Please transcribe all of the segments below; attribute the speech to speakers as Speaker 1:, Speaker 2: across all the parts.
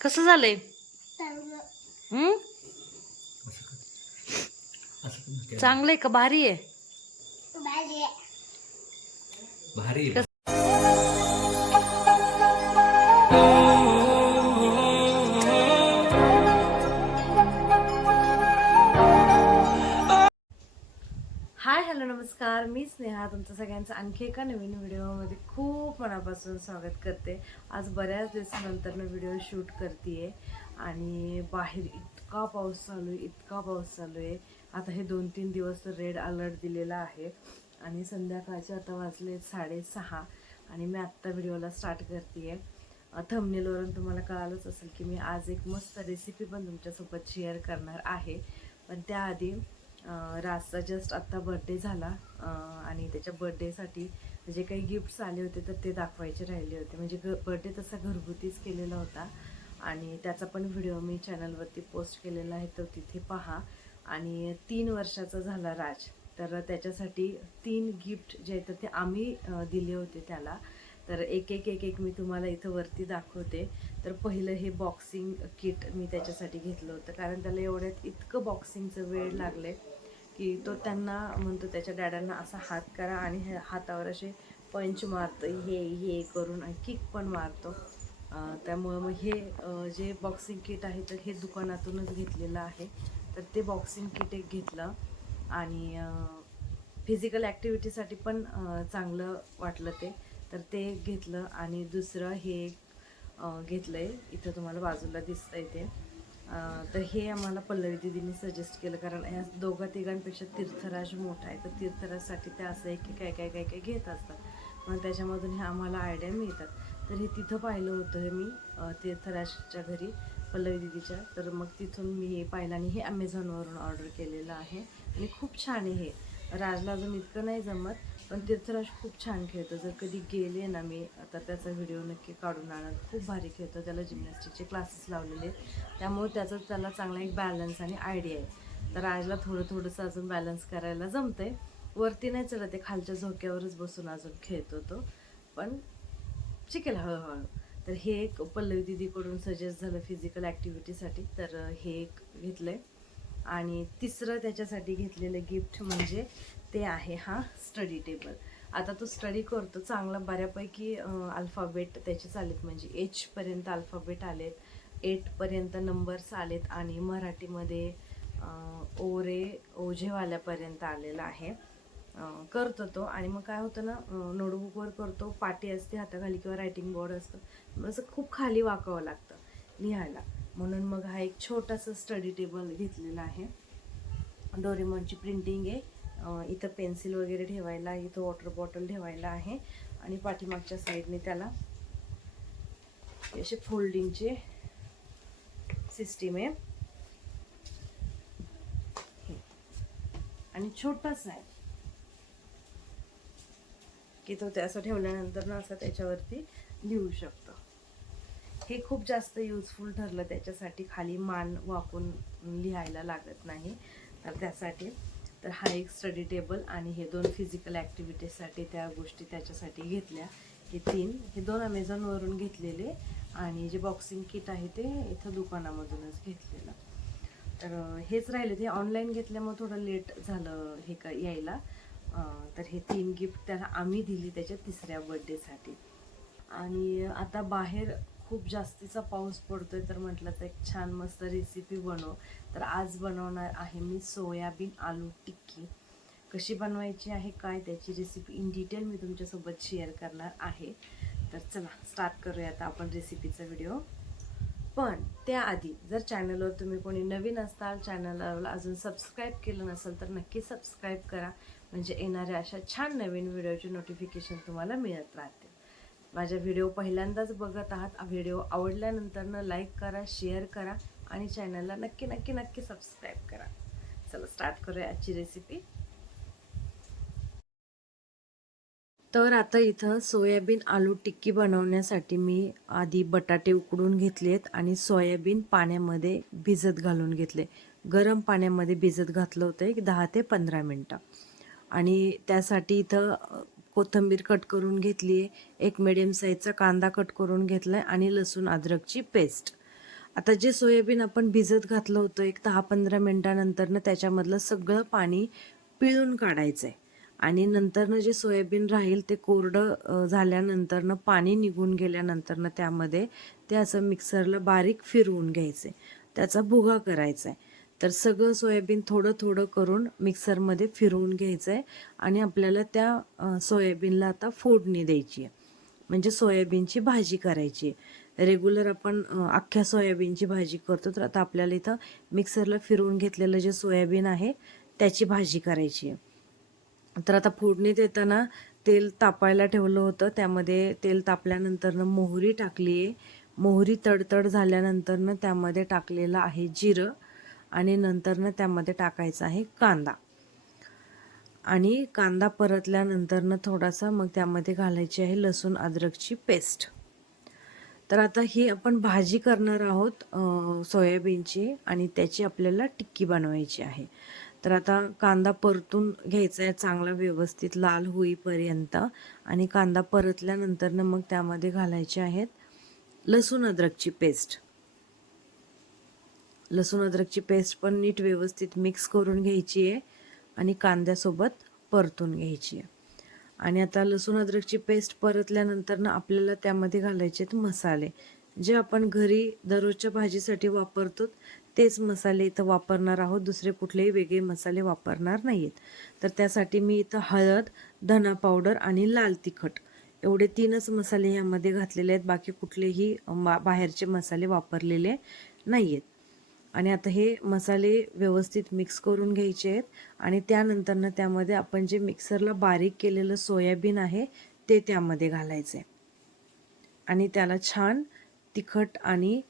Speaker 1: कसं झालंय? हम्म? चांगलंय का? भारी आहे.
Speaker 2: भारी
Speaker 1: नमस्कार मी स्नेहा तुमचं सगळ्यांचं आणखी एका नवीन व्हिडिओमध्ये खूप मनापासून स्वागत करते. आज बऱ्याच दिवसानंतर मी व्हिडिओ शूट करते आणि बाहेर इतका पाऊस चालू आहे इतका पाऊस चालू आहे. आता हे दोन तीन दिवस रेड अलर्ट दिलेला आहे आणि संध्याकाळचे आता वाजले साडेसहा आणि मी आत्ता व्हिडिओला स्टार्ट करते थमनेलवरून तुम्हाला कळालंच असेल की मी आज एक मस्त रेसिपी पण तुमच्यासोबत शेअर करणार आहे. पण त्याआधी राजचा जस्ट आत्ता बर्थडे झाला. आणि त्याच्या बर्थडेसाठी जे काही गिफ्ट्स आले होते तर ते दाखवायचे राहिले होते. म्हणजे ग बर्थडे तसा घरगुतीच केलेला होता. आणि त्याचा पण व्हिडिओ मी चॅनलवरती पोस्ट केलेला आहे तर तिथे पहा. आणि तीन वर्षाचा झाला राज. तर त्याच्यासाठी तीन गिफ्ट जे आहेत ते आम्ही दिले होते त्याला. तर एक एक एक एक मी तुम्हाला इथं वरती दाखवते. तर पहिलं हे बॉक्सिंग किट मी त्याच्यासाठी घेतलं होतं. कारण त्याला एवढ्यात इतकं बॉक्सिंगचं वेळ लागले की तो त्यांना म्हणतो त्याच्या डॅडांना असा हात करा आणि हे हातावर असे पंच मारतो हे हे करून किक पण मारतो. त्यामुळं मग हे जे बॉक्सिंग किट आहे तर हे दुकानातूनच घेतलेलं आहे. तर ते बॉक्सिंग किट एक घेतलं आणि फिजिकल ॲक्टिव्हिटीसाठी पण चांगलं वाटलं ते. तर ते एक घेतलं आणि दुसरं हे एक आहे इथं तुम्हाला बाजूला दिसतंय ते. तर हे आम्हाला पल्लवी दिदीने सजेस्ट केलं कारण ह्या दोघा तिघांपेक्षा तीर्थराज मोठा आहे. तर तीर्थराजसाठी ते असं आहे की काय काय काय काय घेत असतात. मग त्याच्यामधून हे आम्हाला आयडिया मिळतात. तर हे तिथं पाहिलं होतं हे मी तीर्थराजच्या घरी पल्लवी दिदीच्या. तर मग तिथून मी हे पाहिलं आणि हे ॲमेझॉनवरून ऑर्डर केलेलं आहे. आणि खूप छान आहे हे. राजला अजून इतकं नाही जमत. पण तीर्थराज खूप छान खेळतो. जर कधी गेले ना मी आता त्याचा व्हिडिओ नक्की काढून आणत खूप भारी खेळतो. त्याला जिमनॅस्टिकचे क्लासेस लावलेले आहेत. त्यामुळे त्याचा त्याला चांगला एक बॅलन्स आणि आयडिया आहे. तर आजला थोडं थोडंसं अजून बॅलन्स करायला जमतंय. वरती नाही चला ते खालच्या झोक्यावरच बसून अजून खेळतो तो. पण शिकेल हळूहळू. तर हे एक पल्लवी दिदीकडून सजेस्ट झालं फिजिकल ॲक्टिव्हिटीसाठी तर हे एक घेतलं आहे आणि तिसरं त्याच्यासाठी घेतलेलं गिफ्ट म्हणजे ते आहे हा स्टडी टेबल आता तो स्टडी करतो. चांगला बऱ्यापैकी अल्फाबेट त्याचे चालेत म्हणजे एचपर्यंत अल्फाबेट आलेत एटपर्यंत नंबर्स आलेत आणि मराठीमध्ये ओरे ओझेवाल्यापर्यंत आलेला आहे. करतो तो. आणि मग काय होतं ना नोटबुकवर करतो. पाटी असते हाताखाली किंवा रायटिंग बोर्ड असतं. असं खूप खाली वाकावं लागतं लिहायला. म्हणून मग हा एक छोटासा स्टडी टेबल घेतलेला आहे. डोरेमॉनची प्रिंटिंग आहे. इथं पेन्सिल वगैरे ठेवायला इथं वॉटर बॉटल ठेवायला आहे. आणि पाठीमागच्या साईडने त्याला असे फोल्डिंगचे सिस्टीम आहे. हे. आणि छोटासा आहे. की तो ते असं ठेवल्यानंतर ना असं त्याच्यावरती लिहू शकतो. हे खूप जास्त युजफुल ठरलं त्याच्यासाठी खाली मान वाकून लिहायला लागत नाही. तर त्यासाठी तर हा एक स्टडी टेबल आणि हे दोन फिजिकल ॲक्टिव्हिटीजसाठी त्या गोष्टी त्याच्यासाठी घेतल्या. हे तीन हे दोन अमेझॉनवरून घेतलेले आणि जे बॉक्सिंग किट आहे ते इथं दुकानामधूनच घेतलेलं. तर हेच राहिले ते ऑनलाईन घेतल्यामुळे थोडं लेट झालं हे का यायला. तर हे तीन गिफ्ट त्याला आम्ही दिली त्याच्या तिसऱ्या बड्डेसाठी आणि आता बाहेर खूप जास्तीचा पाऊस पडतोय तर म्हटलं तर एक छान मस्त रेसिपी बनव. तर आज बनवणार आहे मी सोयाबीन आलू टिक्की. कशी बनवायची आहे काय त्याची रेसिपी इन डिटेल मी तुमच्यासोबत शेअर करणार आहे. तर चला स्टार्ट करूया आता आपण रेसिपीचा व्हिडिओ पण त्याआधी जर चॅनलवर तुम्ही कोणी नवीन असताल चॅनलला अजून सबस्क्राईब केलं नसेल तर नक्की सबस्क्राईब करा. म्हणजे येणाऱ्या अशा छान नवीन व्हिडिओचे नोटिफिकेशन तुम्हाला मिळत राहते माझ्या व्हिडिओ पहिल्यांदाच बघत आहात. व्हिडिओ आवडल्यानंतर लाईक करा शेअर करा आणि चॅनलला नक्की नक्की नक्की सबस्क्राईब करा. चला स्टार्ट करूया आजची रेसिपी तर आता इथं सोयाबीन आलू टिक्की बनवण्यासाठी मी आधी बटाटे उकडून घेतले आहेत आणि सोयाबीन पाण्यामध्ये भिजत घालून घेतले. गरम पाण्यामध्ये भिजत घातलं होतं एक दहा ते पंधरा मिनटं. आणि त्यासाठी इथं कोथिंबीर कट करून घेतली आहे एक मिडियम साईजचा कांदा कट करून घेतला आहे आणि लसूण अद्रकची पेस्ट आता जे सोयाबीन आपण भिजत घातलं होतं एक दहा पंधरा मिनटानंतरनं त्याच्यामधलं सगळं पाणी पिळून काढायचं आहे आणि नंतरनं जे सोयाबीन राहील ते कोरडं झाल्यानंतरनं पाणी निघून गेल्यानंतरनं त्यामध्ये ते असं मिक्सरला बारीक फिरवून घ्यायचं आहे त्याचा भुगा करायचा आहे तर सगळं सोयाबीन थोडं थोडं करून मिक्सरमध्ये फिरवून घ्यायचं आहे आणि आपल्याला त्या सोयाबीनला आता फोडणी द्यायची आहे. म्हणजे सोयाबीनची भाजी करायची आहे. रेग्युलर आपण अख्ख्या सोयाबीनची भाजी करतो तर आता आपल्याला इथं मिक्सरला फिरवून घेतलेलं जे सोयाबीन आहे त्याची भाजी करायची आहे. तर आता फोडणी देताना तेल तापायला ठेवलं होतं. त्यामध्ये तेल तापल्यानंतरनं मोहरी टाकली आहे. मोहरी तडतड झाल्यानंतरनं त्यामध्ये टाकलेलं आहे जिरं. आणि नंतरनं त्यामध्ये टाकायचा आहे कांदा. आणि कांदा परतल्यानंतरनं थोडासा मग त्यामध्ये घालायची आहे लसूण अद्रकची पेस्ट. तर आता ही आपण भाजी करणार आहोत सोयाबीनची आणि त्याची आपल्याला टिक्की बनवायची आहे. तर आता कांदा परतून घ्यायचा आहे चांगला व्यवस्थित लाल होईपर्यंत आणि कांदा परतल्यानंतरनं मग त्यामध्ये घालायचे आहेत लसूण अद्रकची पेस्ट. लसूण अद्रकची पेस्ट पण नीट व्यवस्थित मिक्स करून घ्यायची आहे आणि कांद्यासोबत परतून घ्यायची आहे. आणि आता लसूण अद्रकची पेस्ट परतल्यानंतर ना आपल्याला त्यामध्ये घालायचे आहेत मसाले. जे आपण घरी दररोजच्या भाजीसाठी वापरतो तेच मसाले इथं वापरणार आहोत. दुसरे कुठलेही वेगळे मसाले वापरणार नाही आहेत तर त्यासाठी मी इथं हळद धना पावडर आणि लाल तिखट एवढे तीनच मसाले यामध्ये घातलेले आहेत. बाकी कुठलेही मा- बाहेरचे मसाले वापरलेले नाही आहेत आणि आता हे मसाले व्यवस्थित मिक्स करून घ्यायचे आहेत. आणि त्यानंतरनं त्यामध्ये आपण जे मिक्सरला बारीक केलेलं सोयाबीन आहे ते त्यामध्ये घालायचं आहे. आणि त्याला छान तिखट आणि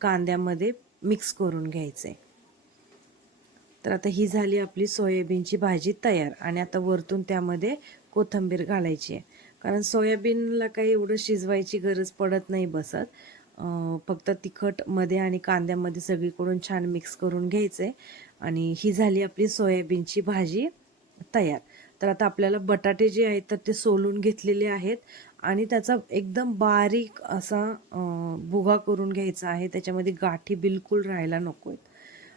Speaker 1: कांद्यामध्ये मिक्स करून घ्यायचं आहे. तर आता ही झाली आपली सोयाबीनची भाजी तयार. आणि आता वरतून त्यामध्ये कोथिंबीर घालायची आहे. कारण सोयाबीनला काही एवढं शिजवायची गरज पडत नाही बसत. फक्त तिखटमध्ये आणि कांद्यामध्ये सगळीकडून छान मिक्स करून घ्यायचं. आहे आणि ही झाली आपली सोयाबीनची भाजी तयार. तर आता आपल्याला बटाटे जे आहेत तर ते सोलून घेतलेले आहेत. आणि त्याचा एकदम बारीक असा भुगा करून घ्यायचा आहे. त्याच्यामध्ये गाठी बिलकुल राहायला नको आहेत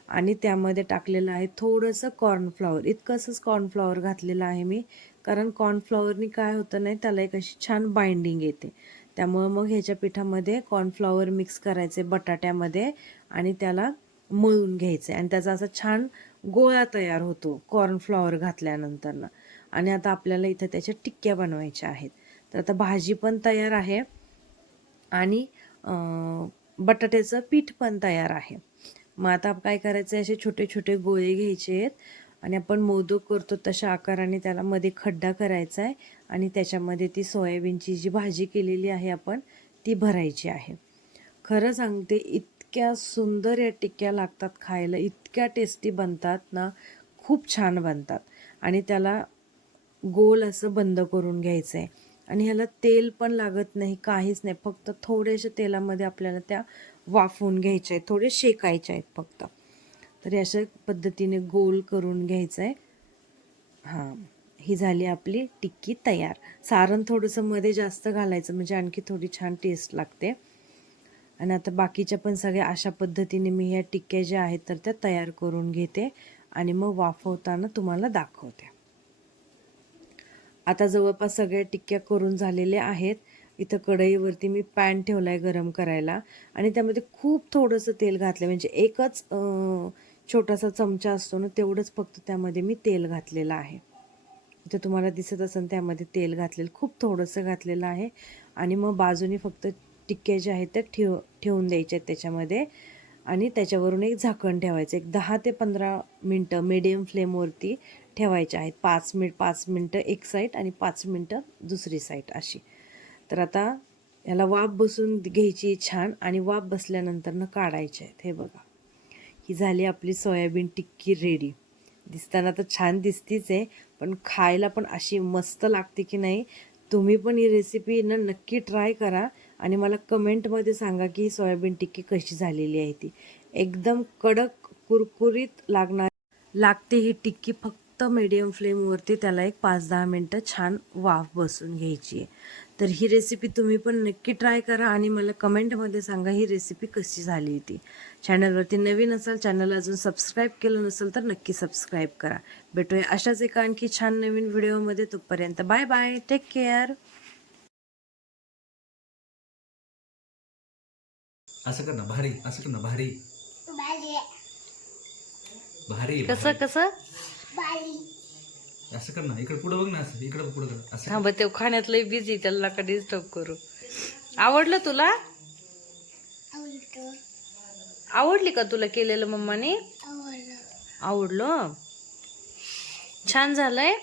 Speaker 1: आणि त्यामध्ये टाकलेलं आहे थोडंसं कॉर्नफ्लॉवर इतकंसंच कॉर्नफ्लॉवर घातलेलं आहे मी. कारण कॉर्नफ्लॉवरनी काय होतं नाही त्याला एक अशी छान बाइंडिंग येते. त्यामुळं मग ह्याच्या पिठामध्ये कॉर्नफ्लॉवर मिक्स करायचे बटाट्यामध्ये आणि त्याला मळून घ्यायचे. आणि त्याचा असा छान गोळा तयार होतो कॉर्नफ्लॉवर घातल्यानंतरनं. आणि आता आपल्याला इथं त्याच्या टिक्क्या बनवायच्या आहेत. तर आता भाजी पण तयार आहे आणि बटाट्याचं पीठ पण तयार आहे. मग आता काय करायचं आहे असे छोटे छोटे गोळे घ्यायचे आहेत. आणि आपण मोदक करतो तशा आकाराने त्याला मध्ये खड्डा करायचा आहे आणि त्याच्यामध्ये ती सोयाबीनची जी भाजी केलेली आहे आपण ती भरायची आहे. खरं सांगते इतक्या सुंदर या टिक्क्या लागतात खायला इतक्या टेस्टी बनतात ना खूप छान बनतात. आणि त्याला गोल असं बंद करून घ्यायचं आहे आणि ह्याला तेल पण लागत नाही काहीच नाही फक्त थोड्याशा तेलामध्ये आपल्याला त्या वाफवून घ्यायच्या आहेत थोडे शेकायचे आहेत फक्त. तर अशा पद्धतीने गोल करून घ्यायचं आहे हां ही झाली आपली टिक्की तयार. सारण थोडंसं मध्ये जास्त घालायचं म्हणजे आणखी थोडी छान टेस्ट लागते. आणि आता बाकीच्या पण सगळ्या अशा पद्धतीने मी ह्या टिक्क्या ज्या आहेत तर त्या तयार करून घेते आणि मग वाफवताना तुम्हाला दाखवते. आता जवळपास सगळ्या टिक्क्या करून झालेल्या आहेत. इथं कढईवरती मी पॅन ठेवला आहे गरम करायला. आणि त्यामध्ये खूप थोडंसं तेल घातलं म्हणजे एकच छोटासा चमचा असतो ना तेवढंच फक्त त्यामध्ये मी तेल घातलेलं आहे. इथं तुम्हाला दिसत असेल त्यामध्ये तेल घातलेलं खूप थोडंसं घातलेलं आहे. आणि मग बाजूनी फक्त टिक्क्या ज्या आहेत त्या ठेव ठेवून द्यायच्या आहेत त्याच्यामध्ये. आणि त्याच्यावरून एक झाकण ठेवायचं एक दहा ते पंधरा मिनटं मिडियम फ्लेमवरती ठेवायचे आहेत. पाच मिनिट पाच मिनटं एक साईड आणि पाच मिनटं दुसरी साईड अशी. तर आता याला वाफ बसून घ्यायची छान आणि वाफ बसल्यानंतर काढायचे आहेत. हे बघा. ही झाली आपली सोयाबीन टिक्की रेडी दिसताना तर छान दिसतीच आहे पण खायला पण अशी मस्त लागते की नाही तुम्ही पण ही रेसिपी ना नक्की ट्राय करा आणि मला कमेंटमध्ये सांगा की ही सोयाबीन टिक्की कशी झालेली आहे ती. एकदम कडक कुरकुरीत लागणार. लागते ही टिक्की फक्त फक्त मीडियम फ्लेमवरती त्याला एक पाच दहा मिनटं छान वाफ बसून घ्यायची आहे. तर ही रेसिपी तुम्ही पण नक्की ट्राय करा आणि मला कमेंटमध्ये सांगा ही रेसिपी कशी झाली ती चॅनलवरती नवीन असाल चॅनल अजून सबस्क्राईब केलं नसेल तर नक्की सबस्क्राईब करा. भेटूया अशाच एका आणखी छान नवीन व्हिडिओमध्ये तोपर्यंत बाय बाय टेक केअर
Speaker 2: असं कर ना भारी असं कर ना भारी. भारी.
Speaker 1: कसं कसं?
Speaker 2: असं कर ना. इकडे पुढे बघ ना असं. इकडे पुढे कर. असं
Speaker 1: थांब ते खाण्यात लय बिझी त्याला का डिस्टर्ब करू. आवडलं तुला? आवडली का तुला केलेलं मम्माने? आवडलं. छान झालंय.